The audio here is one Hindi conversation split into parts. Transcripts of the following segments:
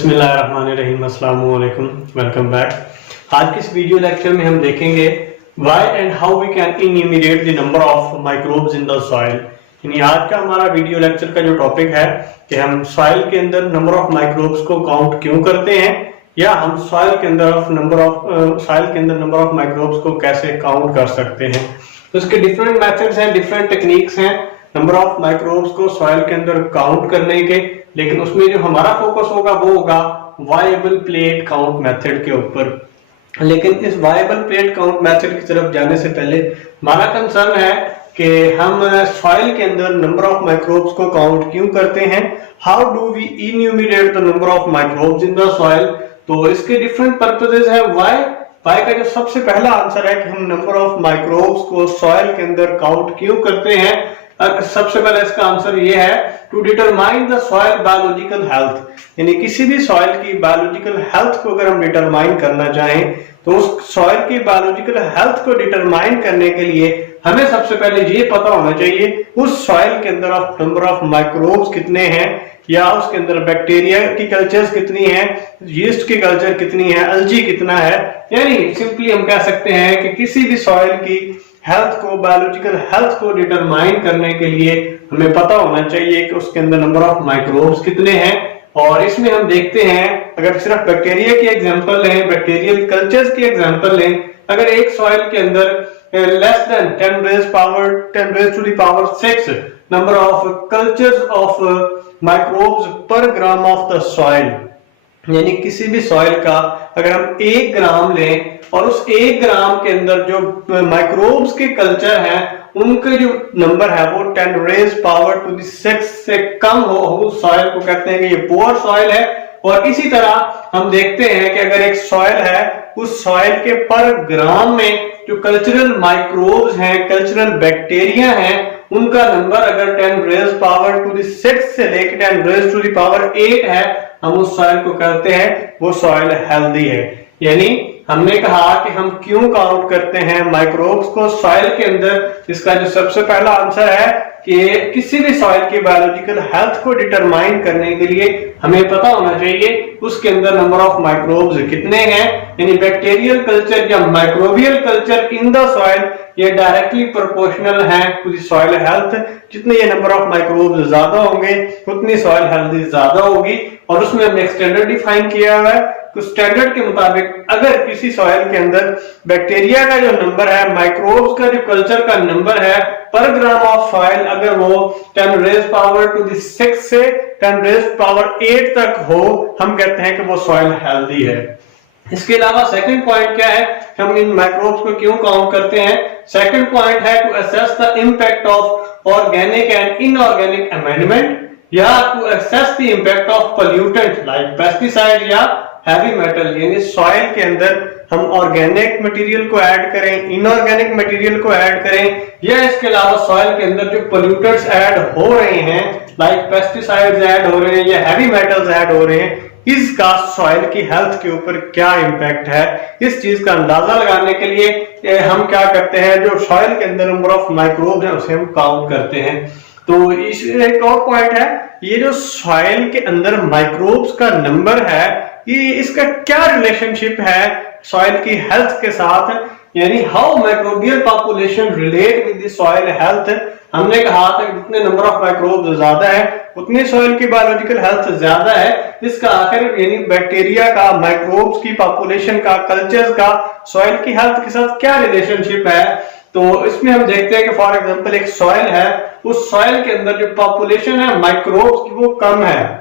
बिस्मिल्लाहिर्रहमानिर्रहीम, अस्सलाम वालेकुम, वेलकम बैक। आज के इस वीडियो लेक्चर में हम देखेंगे why and how we can enumerate the number of microbes in the soil. यानी आज का हमारा वीडियो लेक्चर का जो टॉपिक है कि हम सॉइल के अंदर नंबर ऑफ माइक्रोब्स को काउंट क्यों करते हैं, या हम सॉइल के अंदर नंबर ऑफ माइक्रोब्स को कैसे काउंट कर सकते हैं। तो इसके डिफरेंट मेथड्स हैं, डिफरेंट टेक्निक्स हैं नंबर ऑफ माइक्रोब्स को सॉइल के अंदर काउंट करने के, लेकिन उसमें जो हमारा फोकस होगा वो होगा वायबल प्लेट काउंट मेथड के ऊपर। लेकिन इस वायबल प्लेट काउंट मेथड की तरफ जाने से पहले हमारा कंसर्न है कि हम सॉइल के अंदर नंबर ऑफ माइक्रोब्स को काउंट क्यों करते हैं, how do we enumerate the number of microbes in the soil. तो इसके डिफरेंट पर्पसेस है। वाई का जो सबसे पहला आंसर है कि हम नंबर ऑफ माइक्रोब्स को सॉइल के अंदर काउंट क्यों करते हैं, सबसे पहले इसका आंसर ये है to determine the soil biological health. यानी किसी भी सॉइल की बायोलॉजिकल हेल्थ को अगर हम डिटरमाइन करना चाहें तो उस सॉइल की बायोलॉजिकल हेल्थ को डिटरमाइन करने के लिए हमें सबसे पहले ये पता होना चाहिए उस सॉइल के अंदर नंबर ऑफ माइक्रोब्स कितने हैं, या उसके अंदर बैक्टीरिया की कल्चर्स कितनी है, यीस्ट की कल्चर कितनी है, अल्जी कितना है। यानी सिंपली हम कह सकते हैं कि किसी भी सॉइल की हेल्थ को, बायोलॉजिकल हेल्थ को डिटरमाइन करने के लिए हमें पता होना चाहिए कि उसके अंदर नंबर ऑफ माइक्रोब्स कितने हैं। और इसमें हम देखते हैं, अगर सिर्फ बैक्टीरिया की एग्जांपल लें, बैक्टीरियल कल्चर्स की एग्जांपल लें, अगर एक सॉइल के अंदर less than 10 raised to the power 6 number of cultures of microbes पर ग्राम ऑफ द सॉइल, यानी किसी भी सॉइल का अगर हम 1 ग्राम लें और उस 1 ग्राम के अंदर जो माइक्रोब्स के कल्चर हैं उनके जो नंबर है वो 10 raised power to the 6 से कम हो, उस सॉइल को कहते हैं कि ये पुअर सॉइल है। और इसी तरह हम देखते हैं कि अगर एक सॉइल है, उस सॉइल के पर ग्राम में जो कल्चरल माइक्रोब्स हैं, कल्चरल बैक्टीरिया हैं, उनका नंबर अगर 10 raised power to the 6 से लेकर 10 raised to the power 8 है, हम उस सॉइल को कहते हैं वो सॉइल हेल्दी है। यानी हमने कहा कि हम क्यों काउंट करते हैं माइक्रोब्स को सॉइल के अंदर। इसका जो सबसे पहला आंसर है कि किसी भी सॉइल की बायोलॉजिकल हेल्थ को डिटरमाइन करने के लिए हमें पता होना चाहिए उसके अंदर नंबर ऑफ माइक्रोब्स कितने हैं। यानी बैक्टीरियल कल्चर या microbial culture in the soil ये डायरेक्टली प्रोपोर्शनल है टू द सॉइल हेल्थ। जितने ये नंबर ऑफ माइक्रोब्स ज्यादा होंगे उतनी सॉइल हेल्दी ज्यादा होगी। और उसमें हमने एक स्टैंडर्ड डिफाइन किया हुआ है। तो स्टैंडर्ड के मुताबिक अगर किसी सॉइल के अंदर बैक्टीरिया का जो नंबर है, माइक्रोब्स का जो कल्चर का नंबर है पर ग्राम ऑफ सॉइल, अगर वो 10 raised power to the 6 से 10 raised power 8 तक हो, हम कहते हैं कि वो सॉइल हेल्दी है। इसके अलावा सेकंड पॉइंट क्या है, हम इन माइक्रोब्स को क्यों काउंट करते हैं। सेकंड पॉइंट है to assess the impact of organic and inorganic amendment, या to assess the impact of pollutant like pesticide या हैवी मेटल। यानी सॉइल के अंदर हम ऑर्गेनिक मटेरियल को ऐड करें, इनऑर्गेनिक मटेरियल को ऐड करें, या इसके अलावा सॉइल के अंदर जो पोल्यूटेंट्स ऐड हो रहे हैं लाइक पेस्टिसाइड्स ऐड हो रहे हैं या हैवी मेटल्स ऐड हो रहे हैं, इसका सॉइल की हेल्थ के ऊपर क्या इंपैक्ट है। इस चीज का अंदाजा लगाने के लिए हम क्या करते हैं, जो सॉइल के अंदर नंबर ऑफ माइक्रोब्स है उसे हम काउंट करते हैं। तो इस एक और पॉइंट है, ये जो सॉइल के अंदर माइक्रोब्स का नंबर है, ये इसका क्या रिलेशनशिप है सॉइल की हेल्थ के साथ, यानी how microbial population relate with the soil health. हमने कहा था कि जितने नंबर ऑफ माइक्रोब्स ज्यादा है उतनी सॉइल की बायोलॉजिकल हेल्थ ज्यादा है। इसका आखिर यानी बैक्टीरिया का, माइक्रोब्स की पॉपुलेशन का, कल्चर्स का सॉइल की हेल्थ के साथ क्या रिलेशनशिप है। तो इसमें हम देखते हैं कि फॉर एग्जांपल एक सॉइल है, उस सॉइल के अंदर जो पॉपुलेशन है माइक्रोब्स की वो कम है,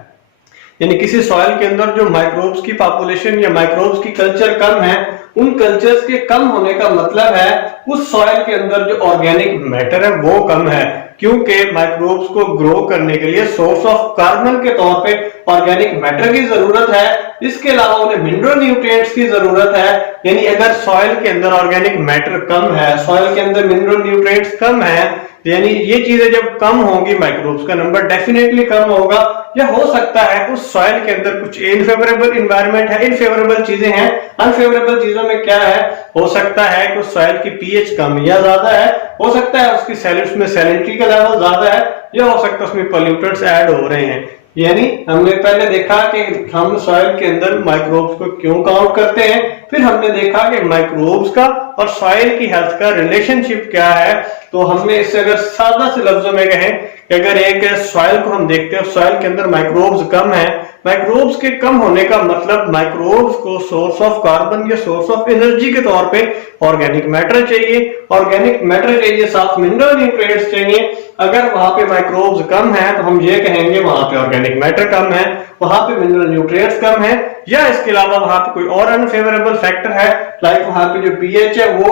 यानी किसी सॉइल के अंदर जो माइक्रोब्स की पॉपुलेशन या माइक्रोब्स की कल्चर कम है, उन कल्चर्स के कम होने का मतलब है उस सॉइल के अंदर जो ऑर्गेनिक मैटर है वो कम है, क्योंकि माइक्रोब्स को ग्रो करने के लिए सोर्स ऑफ कार्बन के तौर पे ऑर्गेनिक मैटर की जरूरत है। इसके अलावा उन्हें मिनरल न्यूट्रिएंट्स की जरूरत है। यानी अगर सॉइल के अंदर ऑर्गेनिक मैटर कम है, सॉइल के अंदर मिनरल न्यूट्रिएंट्स कम है, यानी ये चीजें जब कम होंगी माइक्रोब्स का नंबर डेफिनेटली कम होगा। या हो सकता है उस सॉइल के अंदर कुछ इनफेवरेबल एनवायरनमेंट है, इनफेवरेबल चीजें हैं। अनफेवरेबल चीजों में क्या है, हो सकता है कि उस सॉइल की पीएच कम या ज्यादा है, हो सकता है उसकी उसमें सैलिनिटी का लेवल ज्यादा है, या हो सकता है उसमें पोल्यूटेंट्स ऐड हो रहे हैं। यानी हमने पहले देखा कि हम सॉइल के अंदर माइक्रोब्स को क्यों काउंट करते हैं, फिर हमने देखा कि माइक्रोब्स का और सॉइल की हेल्थ का रिलेशनशिप क्या है। तो हमने इससे अगर सादा से लफ्जों में कहें कि अगर एक सॉइल को हम देखते हैं, सॉइल के अंदर माइक्रोब्स कम है, माइक्रोब्स के कम होने का मतलब माइक्रोब्स को सोर्स ऑफ कार्बन या सोर्स ऑफ एनर्जी के तौर पे ऑर्गेनिक मैटर चाहिए, ऑर्गेनिक मैटर चाहिए, साथ मिनरल न्यूट्रिएंट्स चाहिए। अगर वहां पे माइक्रोब्स कम है तो हम ये कहेंगे वहां पे ऑर्गेनिक मैटर कम है, वहां पे मिनरल न्यूट्रिएंट्स कम है, या इसके अलावा वहां पे कोई और अनफेवरेबल फैक्टर है, लाइक वहां पे जो पीएच है वो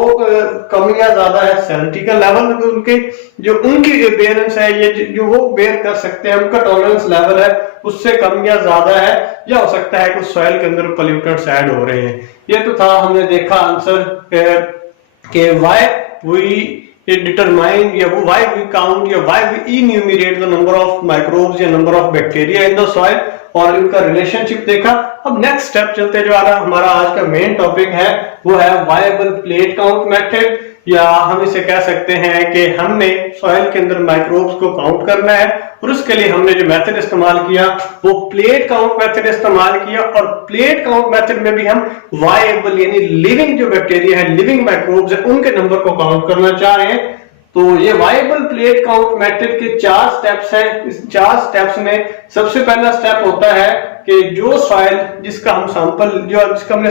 कम या ज्यादा है, सैलिनिटी का लेवल उनके जो उनकी बेयरेंस है, ये जो वो बेयर कर सकते हैं, उनका टॉलरेंस लेवल है उससे कम या ज्यादा है, या हो सकता है कुछ सॉइल के अंदर पोल्यूटेंट्स ऐड हो रहे हैं। ये तो था, हमने देखा आंसर के व्हाई वी determine या वो why we count या why we enumerate the number of microbes या number of bacteria in the soil और इनका रिलेशनशिप देखा। अब नेक्स्ट स्टेप चलते जो आ रहा हमारा आज का मेन टॉपिक है वो है वायबल प्लेट काउंट मेथड, या हम इसे कह सकते हैं कि हमने सॉइल के अंदर माइक्रोब्स को काउंट करना है और उसके लिए हमने जो मेथड इस्तेमाल किया वो प्लेट काउंट मेथड इस्तेमाल किया। और प्लेट काउंट मेथड में भी हम वायबल यानी लिविंग जो बैक्टीरिया है, लिविंग माइक्रोब्स है, उनके नंबर को काउंट करना चाह रहे हैं। तो ये वायबल प्लेट काउंट मेथड के 4 स्टेप्स हैं। इस 4 स्टेप्स में सबसे पहला स्टेप होता है कि जो सॉइल जिसका हमने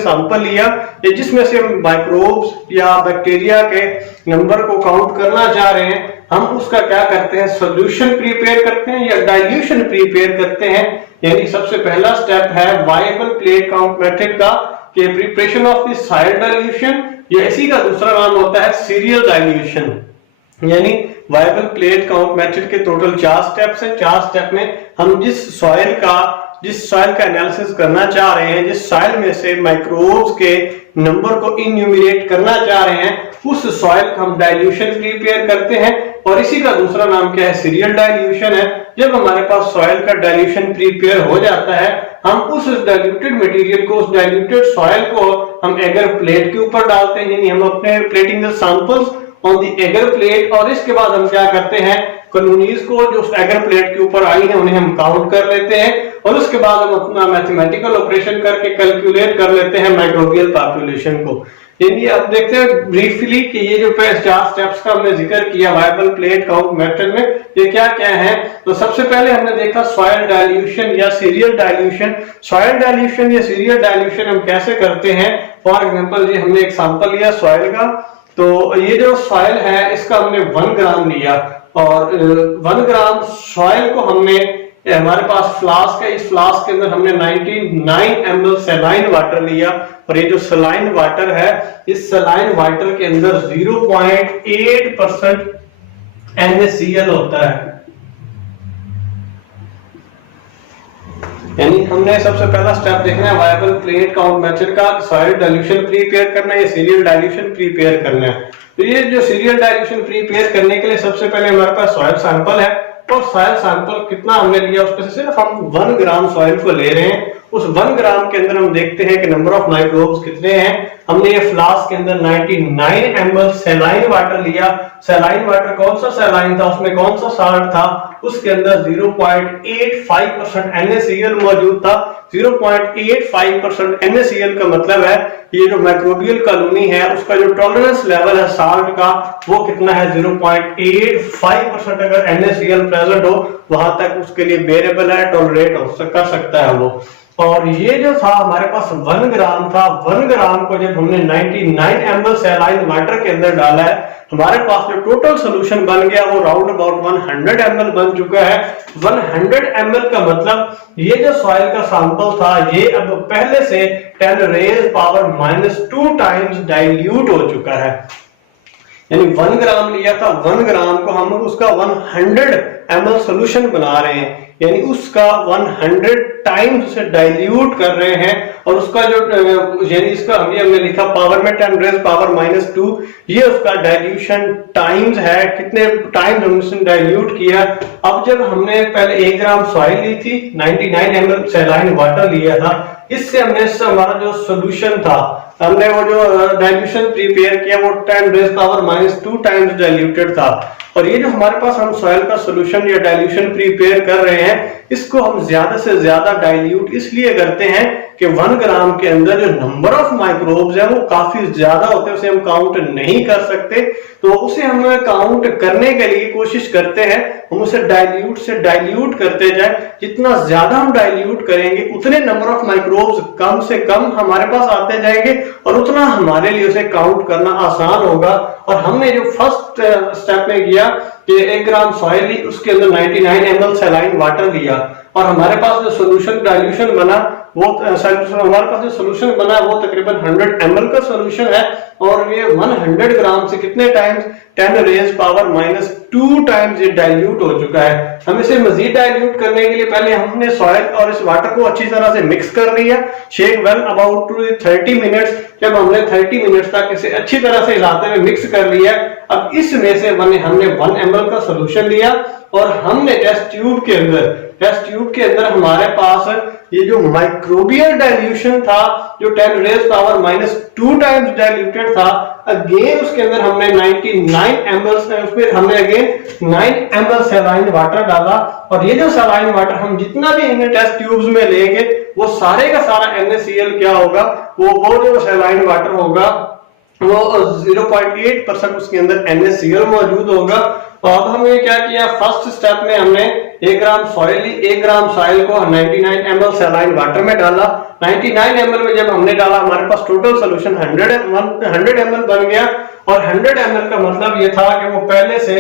सैंपल लिया या जिसमें से हम माइक्रोब्स या बैक्टीरिया के नंबर को काउंट करना चाह रहे हैं, हम उसका क्या करते हैं, सॉल्यूशन प्रिपेयर करते हैं या डाइल्यूशन प्रिपेयर करते हैं। यानी सबसे पहला स्टेप है वायबल प्लेट काउंट मेथड का कि preparation of the soil dilution, या इसी का दूसरा नाम होता है सीरियल डाइल्यूशन। यानी वायबल प्लेट काउंट मेथड के टोटल 4 स्टेप्स हैं। 4 स्टेप में हम जिस सॉइल का एनालिसिस करना चाह रहे हैं, जिस सॉइल में से माइक्रोब्स के नंबर को इन्यूमरेट करना चाह रहे हैं, उस सॉइल का हम डाइल्यूशन प्रिपेयर करते हैं और इसी का दूसरा नाम क्या है, सीरियल डाइल्यूशन है। जब हमारे पास सॉइल का डाइल्यूशन प्रिपेयर हो जाता है, हम उस डाइल्यूटेड मटेरियल को, उस डाइल्यूटेड सॉइल को हम एगर प्लेट के ऊपर डालते हैं, यानी हम अपने plating the samples on the agar plate, और इसके बाद हम क्या करते हैं, कॉलोनीज को जो एगर प्लेट के ऊपर आई हैं उन्हें हम काउंट कर लेते हैं और उसके बाद हम अपना मैथमेटिकल ऑपरेशन करके कैलकुलेट कर लेते हैं माइक्रोबियल पॉपुलेशन को। यानी अब देखते हैं ब्रीफली कि ये जो 4 स्टेप्स का हमने जिक्र किया वायबल प्लेट काउंट मेथड में, ये क्या क्या है। तो सबसे पहले हमने देखा सॉइल डाइल्यूशन या सीरियल डाइल्यूशन। सॉइल डाइल्यूशन या सीरियल डाइल्यूशन हम कैसे करते हैं, फॉर एग्जांपल जी हमने एक सैंपल लिया सॉइल का, तो ये जो सॉइल है इसका हमने 1 ग्राम लिया और 1 ग्राम सॉइल को हमने, हमारे पास फ्लास्क है, इस फ्लास्क के अंदर हमने 99 ml सलाइन वाटर लिया और ये जो सलाइन वाटर है, इस सलाइन वाटर के अंदर 0.8% NaCl होता है। यानी हमने सबसे पहला स्टेप देखना है वायबल प्लेट काउंट मेथड का, सॉइल डाइल्यूशन प्रिपेयर करना है या सीरियल डाइल्यूशन प्रिपेयर करना है। तो ये जो सीरियल डाइल्यूशन प्रिपेयर करने के लिए सबसे पहले हमारे पास सॉइल सैंपल है, और सॉइल सैंपल कितना हमने लिया उसमें से सिर्फ हम 1 ग्राम सॉइल को ले रहे हैं। उस 1 ग्राम के अंदर हम देखते हैं कि नंबर ऑफ माइक्रोब्स कितने हैं। हमने ये फ्लास्क के अंदर 99 ml सलाइन वाटर लिया। सलाइन वाटर कौन सा सलाइन था, उसमें कौन सा साल्ट था, उसके अंदर 0.85% NaCl मौजूद था। 0.85% NaCl का मतलब है ये जो माइक्रोबियल कॉलोनी है उसका जो टॉलरेंस लेवल है साल्ट का वो कितना है, 0.85%। अगर NaCl प्रेजेंट हो वहां तक उसके लिए बेरेबल है, टॉलरेट कर सकता है वो। और ये जो था हमारे पास 1 ग्राम था, 1 ग्राम को जब हमने 99 ml सैलाइन वाटर के अंदर डाला है, हमारे पास जो टोटल सोल्यूशन बन गया वो राउंड अबाउट 100 ml बन चुका है। 100 ml का मतलब ये जो सॉइल का सैंपल था ये अब पहले से 10⁻⁻² टाइम्स डाइल्यूट हो चुका है। यानी 1 ग्राम लिया था, 1 ग्राम को हम उसका 100 ml सोल्यूशन बना रहे हैं, यानी उसका 100 टाइम्स से डाइल्यूट कर रहे हैं। और उसका जो यानी इसका हमने लिखा पावर में 10⁻⁻², ये उसका डाइल्यूशन टाइम्स है, कितने टाइम्स हमने डाइल्यूट किया। अब जब हमने पहले 1 ग्राम सॉइल ली थी, 99 ml सैलाइन वाटर लिया था, इससे हमने हमारा जो सोल्यूशन था, हमने वो जो डाइल्यूशन प्रिपेयर किया वो 10⁻⁻² टाइम्स डाइल्यूटेड था। और ये जो हमारे पास हम सॉइल का सोल्यूशन या डाइल्यूशन प्रिपेयर कर रहे हैं हैं इसको हम ज्यादा से ज्यादा डाइल्यूट इसलिए करते हैं कि 1 ग्राम के अंदर जो नंबर ऑफ माइक्रोब्स है वो काफी ज्यादा होते हैं, उसे हम काउंट नहीं कर सकते। तो उसे हम काउंट करने के लिए कोशिश करते हैं हम उसे डाइल्यूट से डाइल्यूट करते जाए। जितना ज्यादा हम डाइल्यूट करेंगे उतने नंबर ऑफ माइक्रोब्स कम से कम हमारे पास आते जाएंगे और उतना हमारे लिए उसे काउंट करना आसान होगा। और हमने जो फर्स्ट स्टेप में किया कि 1 ग्राम सॉइल ली, उसके अंदर 99 ml सलाइन वाटर लिया और हमारे पास जो सोल्यूशन डाइल्यूशन बना वो हमारे पास जो सोल्यूशन बना वो तकरीबन 100 ml का सोल्यूशन है और ये 100 ग्राम से कितने टाइम्स 10 रेज़ पावर -2 टाइम्स ये डाइल्यूट हो चुका है। हम इसे मजीद डाइल्यूट करने के लिए पहले हमने सॉइल और इस वाटर को अच्छी तरह से मिक्स कर लिया। Shake well about 30 minutes. जब हमने 30 मिनट्स तक इसे अच्छी तरह से हिलाते हुए मिक्स कर लिया, अब इसमें से हमने 1 ml का सोल्यूशन लिया और हमने टेस्ट ट्यूब के अंदर हमारे पास ये जो माइक्रोबियल डाइल्यूशन था जो 10 रेज़ पावर -2 टाइम्स डाइल्यूटेड था, अगेन उसके अंदर हमने 99 ml उसमें हमने अगेन 9 ml सलाइन वाटर डाला और ये जो सलाइन वाटर हम जितना भी इन टेस्ट ट्यूब्स में लेंगे वो सारे का सारा NaCl क्या होगा, वो जो सलाइन वाटर होगा वो 0.8% उसके अंदर NaCl मौजूद होगा। तो अब हमने क्या किया, फर्स्ट स्टेप में हमने 1 ग्राम सॉइल ली, 1 ग्राम सॉइल को 99 ml सलाइन वाटर में डाला। 99 ml में जब हमने डाला हमारे पास टोटल सोल्यूशन 100 ml बन गया और 100 ml का मतलब ये था कि वो पहले से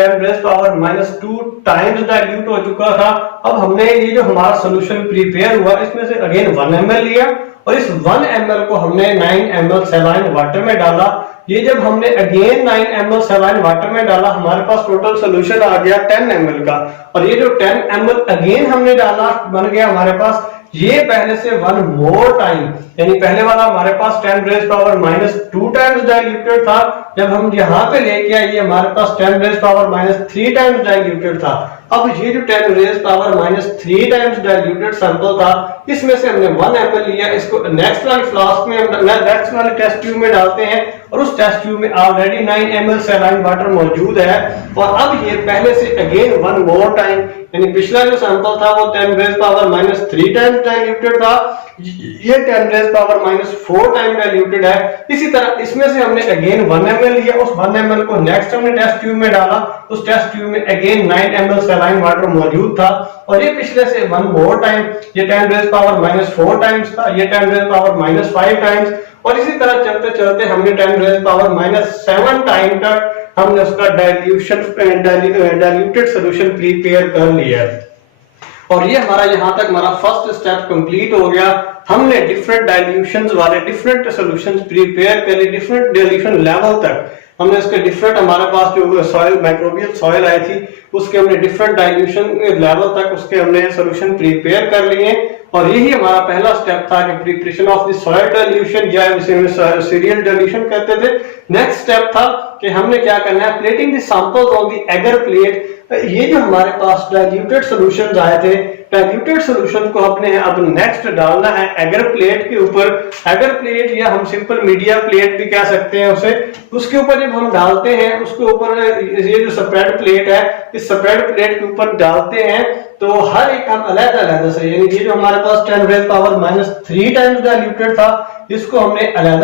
10 रेज़ पावर -2 टाइम्स डाइल्यूट हो चुका था। अब हमने ये जो हमारा सोल्यूशन प्रिपेयर हुआ इसमें से अगेन 1 ml लिया और इस 1 ml को हमने 9 ml सलाइन वाटर में डाला। ये जब हमने अगेन 9 ml सलाइन वाटर में डाला हमारे पास टोटल सोल्यूशन आ गया 10 ml का और ये जो 10 ml अगेन हमने डाला बन गया हमारे पास ये पहले से 1 मोर टाइम, यानी पहले वाला हमारे पास 10 रेज़ पावर -2 टाइम्स डाइल्यूटेड था, जब हम यहाँ पे लेके आए ये हमारे पास 10 रेज़ पावर -3 टाइम्स डाइल्यूटेड था। अब ये जो 10 rays power -3 times diluted sample था इसमें से हमने 1 ml लिया, इसको नेक्स्ट वाले फ्लास्क में नेक्स्ट वाले टेस्ट ट्यूब में डालते हैं और उस टेस्ट ट्यूब में ऑलरेडी 9 ml सलाइन वाटर मौजूद है और अब ये पहले से अगेन 1 मोर टाइम, यानी पिछला जो सैंपल था वो 10 रेज़ पावर -3 टाइम्स डाइल्यूटेड था, ये 10 रेज़ पावर -4 टाइम डाइल्यूटेड है। इसी तरह इसमें से हमने अगेन 1 ml लिया, उस 1 ml को नेक्स्ट हमने टेस्ट ट्यूब में डाला, उस टेस्ट ट्यूब में अगेन 9 ml सलाइन वाटर मौजूद था और ये पिछले से 1 मोर टाइम, ये 10 रेज़ पावर -4 टाइम्स था, ये 10 रेज़ पावर -5 टाइम्स और इसी तरह चलते चलते हमने 10 रेज़ पावर -7 टाइम तक हमने उसका डाइल्यूटेड सोल्यूशन प्रिपेयर कर लिया और ये हमारा यहाँ तक हमारा फर्स्ट स्टेप कंप्लीट हो गया। हमने डिफरेंट डाइल्यूशंस वाले डिफरेंट सॉल्यूशंस प्रिपेयर कर लिए, डिफरेंट डाइल्यूशन लेवल तक हमने उसके डिफरेंट हमारे पास जो सॉइल माइक्रोबियल सॉइल आई थी उसके हमने डिफरेंट डाइल्यूशन लेवल तक उसके हमने सॉल्यूशन प्रिपेयर कर लिए और यही हमारा पहला स्टेप था कि preparation of the soil dilution या इसे हम सीरियल डाइल्यूशन कहते थे। नेक्स्ट स्टेप था कि हमने क्या करना है, plating the samples on the agar plate. ये जो हमारे पास डाइल्यूटेड सॉल्यूशंस आए थे, डाइल्यूटेड सॉल्यूशन को अपने अब नेक्स्ट डालना है एगर प्लेट के ऊपर। एगर प्लेट या हम सिंपल मीडिया प्लेट भी कह सकते हैं उसे, उसके ऊपर जब हम डालते हैं उसके ऊपर ये जो स्प्रेड प्लेट है इस स्प्रेड प्लेट के ऊपर डालते हैं तो हर एक हम अलग-अलग से, यानी ये जो हमारे पास 10 रेज़ पावर -3 टाइम्स डाइल्यूटेड था इसको हमने अलग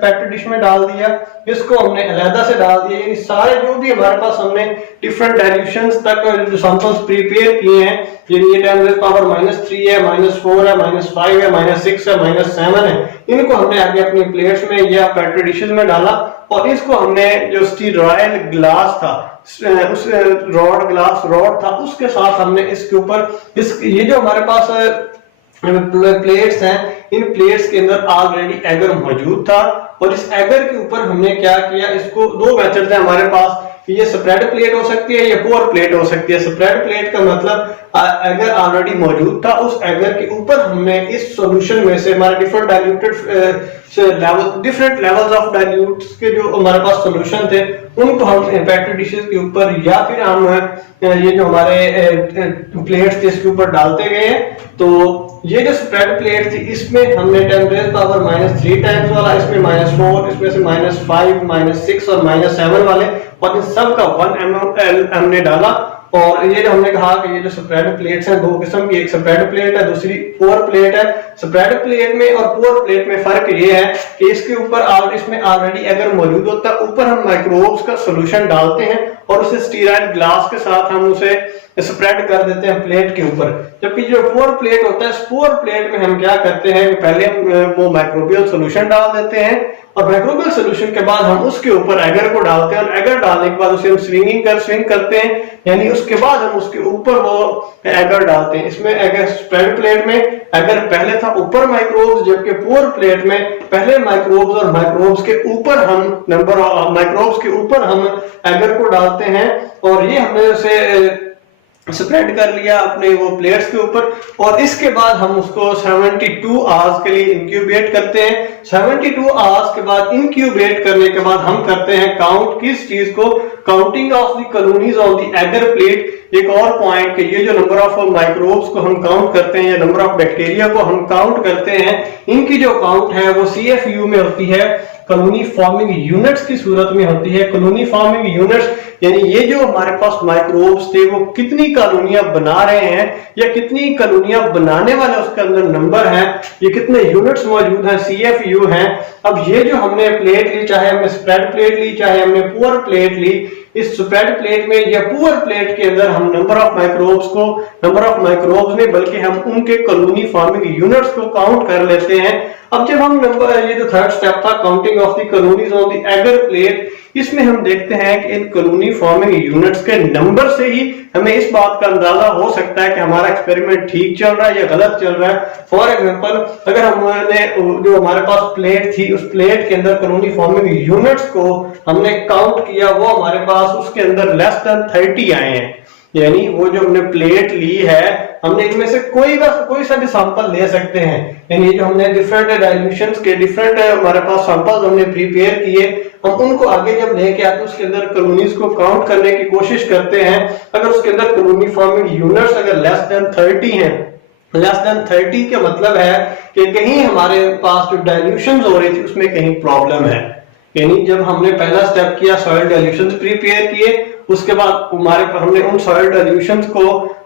पेट्री डिश में डाल दिया, इसको हमने अलग से डाल दिया, यानी सारे जो भी हमारे पास हमने डिफरेंट डाइल्यूशंस तक जो सैंपल्स प्रिपेयर किए हैं, यानी ये 10 रेज़ पावर -3 है, -4 है, -5 है, -6 है, -7 है, इनको हमने आगे अपनी प्लेट्स में या पेट्री डिशेस में डाला और इसको हमने जो स्टीरॉयल ग्लास था उस ग्लास रॉड था उसके साथ हमने इसके ऊपर ये जो हमारे पास प्लेट्स हैं इन प्लेट्स के अंदर ऑलरेडी एगर मौजूद था और इस एगर के ऊपर हमने क्या किया, इसको दो मेथड्स हैं हमारे पास, ये स्प्रेड प्लेट हो सकती है या पोर प्लेट हो सकती है। स्प्रेड प्लेट का मतलब एगर ऑलरेडी मौजूद था, उस एगर के ऊपर हमने इस सॉल्यूशन में से हमारे different diluted different levels of dilutes के जो हमारे पास सॉल्यूशन थे उनको हम पेट्री डिशेस के ऊपर या फिर हम ये जो हमारे प्लेट्स थे इसके ऊपर डालते गए हैं। तो ये जो स्प्रेड प्लेट थी इसमें हमने 10 रेज़ पावर -3 टाइम्स वाला, इसमें -4, इसमें से -5, -6 और -7 वाले और इन सब का 1 ml हमने डाला और ये जो हमने कहा कि ये जो स्प्रेड प्लेट्स हैं दो किस्म की, एक स्प्रेड प्लेट है, दूसरी पोर प्लेट है। स्प्रेड प्लेट में और पोर प्लेट में फर्क ये है कि इसके ऊपर इसमें ऑलरेडी अगर मौजूद होता है ऊपर हम माइक्रोब्स का सोल्यूशन डालते हैं और उसे स्टीराइड ग्लास के साथ हम उसे स्प्रेड कर देते हैं प्लेट के ऊपर। जबकि जो पोर प्लेट होता है, पोर प्लेट में हम क्या करते हैं, पहले हम वो माइक्रोबियल सोल्यूशन डाल देते हैं और माइक्रोबियल सोल्यूशन के बाद हम उसके ऊपर एगर को डालते हैं और एगर डालने के बाद उसे हम स्विंग करते हैं, यानी उसके बाद हम उसके ऊपर वो एगर डालते हैं। इसमें एगर स्प्रेड प्लेट में एगर पहले था ऊपर माइक्रोब्स, जबकि पोर प्लेट में पहले माइक्रोब्स और माइक्रोब्स के ऊपर हम माइक्रोब्स के ऊपर हम एगर को डालते हैं और ये हमने उसे स्प्रेड कर लिया अपने वो प्लेट्स के ऊपर और इसके बाद हम उसको 72 आवर्स के लिए इंक्यूबेट करते हैं। 72 आवर्स के बाद इंक्यूबेट करने के बाद हम करते हैं काउंट, किस चीज को, counting of the colonies on the agar plate. एक और पॉइंट कि ये जो नंबर ऑफ माइक्रोब्स को हम काउंट करते हैं या नंबर ऑफ बैक्टीरिया को हम काउंट करते हैं, इनकी जो काउंट है वो CFU में होती है, कॉलोनी फॉर्मिंग यूनिट्स की सूरत में होती है। कॉलोनी फॉर्मिंग यूनिट्स यानी ये जो हमारे पास माइक्रोब्स थे वो कितनी कॉलोनियां बना रहे हैं या कितनी कॉलोनियां बनाने वाले उसके अंदर नंबर है, ये कितने यूनिट्स मौजूद हैं, CFU हैं। अब ये जो हमने प्लेट ली, चाहे हमने स्प्रेड प्लेट ली चाहे हमने पुअर प्लेट ली, इस स्प्रेड प्लेट में या पुअर प्लेट के अंदर हम नंबर ऑफ माइक्रोब्स नहीं बल्कि हम उनके कॉलोनी फॉर्मिंग यूनिट्स को काउंट कर लेते हैं। अब जब हम ये जो थर्ड स्टेप था counting of the colonies on the agar plate, इसमें हम देखते हैं कि इन कॉलोनी फॉर्मिंग यूनिट्स के नंबर से ही हमें इस बात का अंदाजा हो सकता है कि हमारा एक्सपेरिमेंट ठीक चल रहा है या गलत चल रहा है। फॉर एग्जांपल, अगर हमने जो हमारे पास प्लेट थी उस प्लेट के अंदर कॉलोनी फॉर्मिंग यूनिट्स को हमने काउंट किया, वो हमारे पास उसके अंदर लेस देन 30 आए हैं, यानी वो जो हमने प्लेट ली है हमने इनमें से कोई सा भी सैंपल ले सकते हैं, यानी जो हमने डिफरेंट डाइल्यूशंस के डिफरेंट हमारे पास सैंपल्स हमने प्रिपेयर किए, हम उनको आगे जब लेके आते हैं उसके अंदर कॉलोनीज को काउंट करने की कोशिश करते हैं। अगर उसके अंदर कॉलोनी फॉर्मिंग यूनिट्स अगर लेस देन 30 हैं, लेस देन 30 का मतलब है कि कहीं हमारे पास जो डाइल्यूशंस हो रही थी उसमें कहीं प्रॉब्लम है। यानी जब हमने पहला स्टेप किया, सॉइल डाइल्यूशंस प्रिपेयर किए, उसके बाद हमने उन सॉइल डाइल्यूशंस को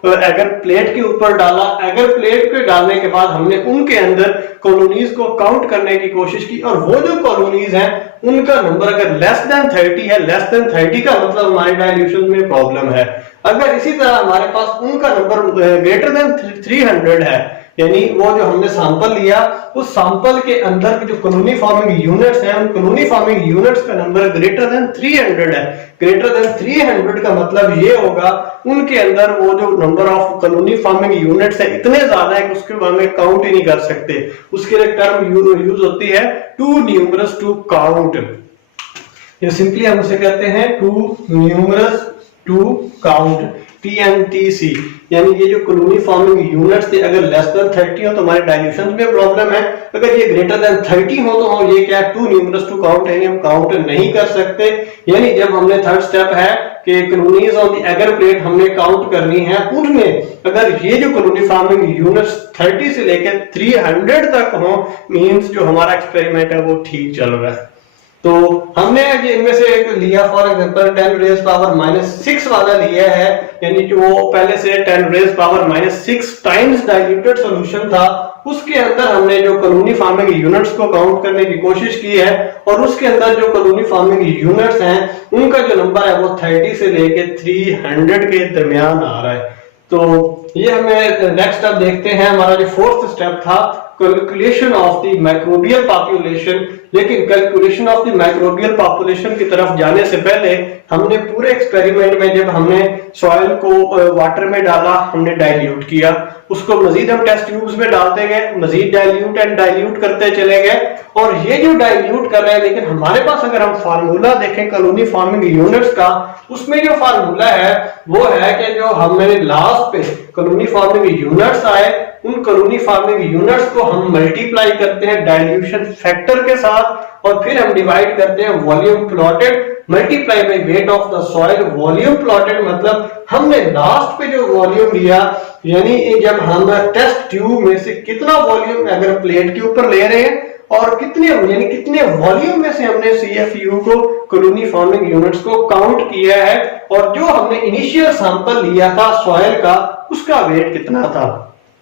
एगर प्लेट के ऊपर डाला, एगर प्लेट पे डालने के बाद हमने उनके अंदर कॉलोनीज को काउंट करने की कोशिश की और वो जो कॉलोनीज हैं उनका नंबर अगर लेस देन 30 है, लेस देन 30 का मतलब हमारे डाइल्यूशन में प्रॉब्लम है। अगर इसी तरह हमारे पास उनका नंबर ग्रेटर देन 300 है, यानी वो जो हमने सैंपल लिया उस सैंपल के अंदर की जो कॉलोनी फॉर्मिंग यूनिट्स हैं उन कॉलोनी फॉर्मिंग यूनिट्स का नंबर ग्रेटर देन 300 है। ग्रेटर देन 300 का मतलब ये होगा उनके अंदर वो जो number of colony forming units है इतने ज्यादा है कि उसके हमें काउंट ही नहीं कर सकते। उसके लिए टर्म यूज होती है टू न्यूमरस टू काउंट। ये सिंपली हम उसे कहते हैं too numerous to count, TNTC। यानी ये जो कॉलोनी फॉर्मिंग यूनिट्स थे अगर लेस देन 30 हो तो हमारे डाइल्यूशन में प्रॉब्लम है, अगर ये ग्रेटर देन 30 हो तो हम ये क्या टू न्यूमरस टू काउंट है, हम काउंट नहीं कर सकते। यानी जब हमने थर्ड स्टेप है कि colonies on the agar plate हमने काउंट करनी है, उनमें अगर ये जो कॉलोनी फॉर्मिंग यूनिट्स 30 से लेकर 300 तक हो, मींस जो हमारा एक्सपेरिमेंट है वो ठीक चल रहा है। तो हमने इनमें से एक लिया, फॉर एग्जांपल 10 रेज़ पावर -6 वाला लिया है, यानी कि वो पहले से 10 rays power -6 times diluted solution था। उसके अंदर हमने जो कॉलोनी फॉर्मिंग यूनिट्स को काउंट करने की कोशिश की है और उसके अंदर जो कॉलोनी फॉर्मिंग यूनिट्स हैं उनका जो नंबर है वो 30 से लेके 300 के दरमियान आ रहा है। तो ये हमें नेक्स्ट अब देखते हैं, हमारा जो फोर्थ स्टेप था calculation of the microbial population. लेकिन calculation of the microbial population की तरफ जाने से पहले हमने पूरे एक्सपेरिमेंट में जब हमने सॉइल को वाटर में डाला, हमने डाइल्यूट किया, उसको मजीद हम टेस्ट ट्यूब्स में डालते गए, मजीद डाइल्यूट करते चले गए और ये जो डाइल्यूट कर रहे हैं, लेकिन हमारे पास अगर हम फार्मूला देखें कॉलोनी फॉर्मिंग यूनिट्स का, उसमें जो फार्मूला है वो है कि जो हमने लास्ट पे कॉलोनी फॉर्मिंग यूनिट्स आए उन कॉलोनी फॉर्मिंग यूनिट्स को हम मल्टीप्लाई करते हैं डाइल्यूशन फैक्टर के साथ और फिर हम डिवाइड करते हैं volume plotted multiply by weight of the soil. Volume plotted मतलब हमने लास्ट पे जो वॉल्यूम लिया, यानी जब हम टेस्ट ट्यूब में से कितना वॉल्यूम अगर प्लेट के ऊपर ले रहे हैं और कितने यानी कितने वॉल्यूम में से हमने CFU को कॉलोनी फॉर्मिंग यूनिट्स को काउंट किया है, और जो हमने इनिशियल सैंपल लिया था सॉइल का उसका वेट कितना था।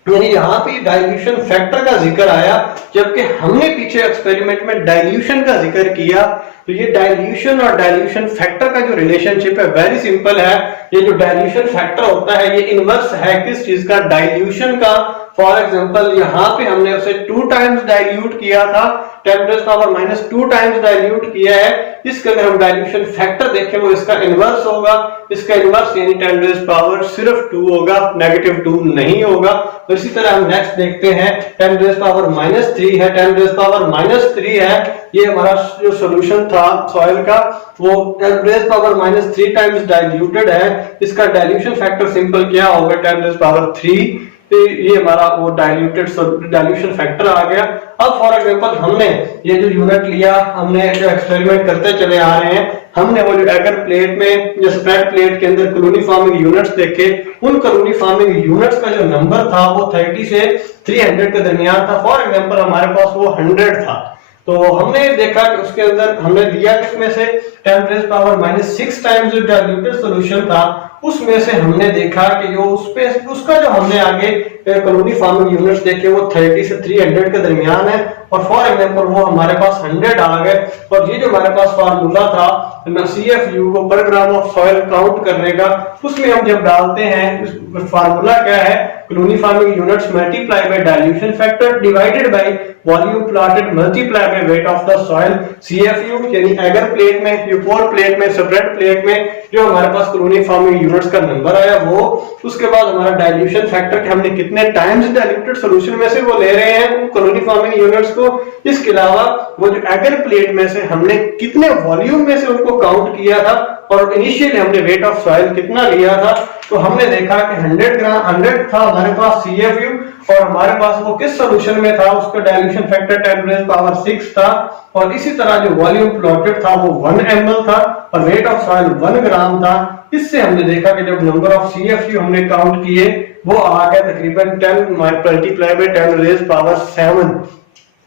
यानी यहाँ पे डाइल्यूशन फैक्टर का जिक्र आया, जबकि हमने पीछे एक्सपेरिमेंट में डाइल्यूशन का जिक्र किया। तो ये डाइल्यूशन और डाइल्यूशन फैक्टर का जो रिलेशनशिप है वेरी सिंपल है। ये जो डाइल्यूशन फैक्टर होता है ये इनवर्स है किस चीज का, डाइल्यूशन का। फॉर एग्जांपल यहाँ पे हमने उसे 2 टाइम्स डाइल्यूट किया था, 10⁻⁻2 टाइम्स डाइल्यूट किया है। इसके अगर हम डाइल्यूशन फैक्टर देखें वो इसका इनवर्स होगा, इसका इनवर्स यानी 10⁻⁴ सिर्फ 2 होगा, -2 नहीं होगा। तो इसी तरह हम नेक्स्ट देखते हैं 10⁻³ है, 10⁻³ है, ये हमारा जो सॉल्यूशन था सॉइल का वो 10⁻³ टाइम्स डाइल्यूटेड है। इसका डाइल्यूशन फैक्टर सिंपल क्या होगा, 10⁻³ ये हमारा वो डाइल्यूशन फैक्टर आ गया। अब फॉर एग्जांपल हमने ये जो यूनिट लिया, हमने जो एक्सपेरिमेंट करते चले आ रहे हैं, हमने वो जो एगर प्लेट में या स्प्रेड प्लेट के अंदर कॉलोनी फॉर्मिंग यूनिट्स देखे, उन कॉलोनी फॉर्मिंग यूनिट्स का जो नंबर था वो 30 से 300 के दरमियान था। फॉर एग्जांपल हमारे पास वो 100 था, तो हमने देखा कि उसके अंदर हमने लिया किसमें से 10⁻⁻6 टाइम्स जो डाइल्यूटेड सॉल्यूशन था उसमें से हमने देखा कि जो उसका जो हमने आगे कॉलोनी फॉर्मिंग यूनिट्स देखे वो 30 से 300 के दरमियान है, और फॉर एग्जांपल वो हमारे पास 100 आ गए। और ये जो हमारे पास फार्मूला था CFU को पर ग्राम ऑफ सॉइल काउंट करने का, उसमें हम जब डालते हैं फार्मूला क्या है, colony forming units multiply by dilution factor divided by volume plotted multiply by weight of the soil. CFU यानी एगर प्लेट में, यूपोर प्लेट में, स्प्रेड प्लेट में जो हमारे पास कॉलोनी फॉर्मिंग यूनिट्स का नंबर आया वो, उसके बाद हमारा डाइल्यूशन फैक्टर कि हमने कितने टाइम्स डाइल्यूटेड सॉल्यूशन में से वो ले रहे हैं कॉलोनी फॉर्मिंग यूनिट्स को, इसके अलावा वो जो एगर प्लेट में से हमने कितने वॉल्यूम में से उनको काउंट किया था, और इनिशियली हमने वेट ऑफ सॉइल कितना लिया था। तो हमने देखा कि 100 था हमारे पास CFU, और हमारे पास वो किस सॉल्यूशन में था, उसका डाइल्यूशन फैक्टर 10⁻⁶ था, और इसी तरह जो वॉल्यूम प्लॉटेड था वो 1 ml था, और वेट ऑफ सॉइल 1 ग्राम था। इससे हमने देखा कि जब नंबर ऑफ CFU हमने काउंट किए वो आ गया तकरीबन 10 मल्टीप्लाई बाय 10⁻⁷,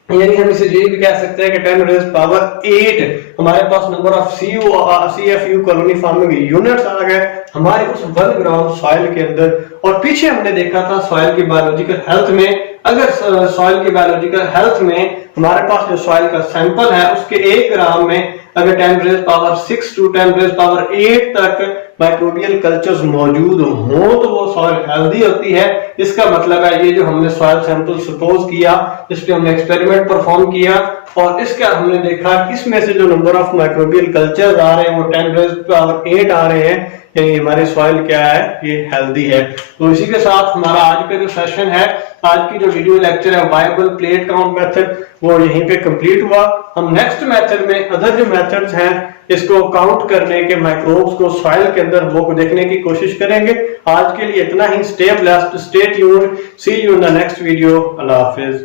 यानी हम इसे ये भी कह सकते हैं कि 10⁸ हमारे पास number of CFU colony forming units आ गए हमारे उस 1 ग्राम सॉइल के अंदर। और पीछे हमने देखा था सॉइल की बायोलॉजिकल हेल्थ में, अगर सॉइल की बायोलॉजिकल हेल्थ में हमारे पास जो सॉइल का सैंपल है उसके 1 ग्राम में अगर 10⁻⁶ टू 10⁸ तक माइक्रोबियल कल्चर्स मौजूद हो तो वो सॉइल हेल्दी होती है। इसका मतलब है ये जो हमने सॉइल सैंपल सपोज किया, इस पे हमने एक्सपेरिमेंट परफॉर्म किया, और इसका हमने देखा इसमें से जो नंबर ऑफ माइक्रोबियल कल्चर्स आ रहे हैं वो 10⁸ आ रहे हैं, यानी हमारी सॉइल क्या है, ये हेल्दी है। तो इसी के साथ हमारा आज का जो सेशन है, आज की जो वीडियो लेक्चर है वायबल प्लेट काउंट मेथड, वो यहीं पे कंप्लीट हुआ। हम नेक्स्ट मेथड में अदर जो मेथड्स हैं इसको काउंट करने के माइक्रोब्स को सॉइल के अंदर वो देखने की कोशिश करेंगे। आज के लिए इतना ही। Stay blessed, stay tuned, see you in the next video. अल्लाह हाफिज।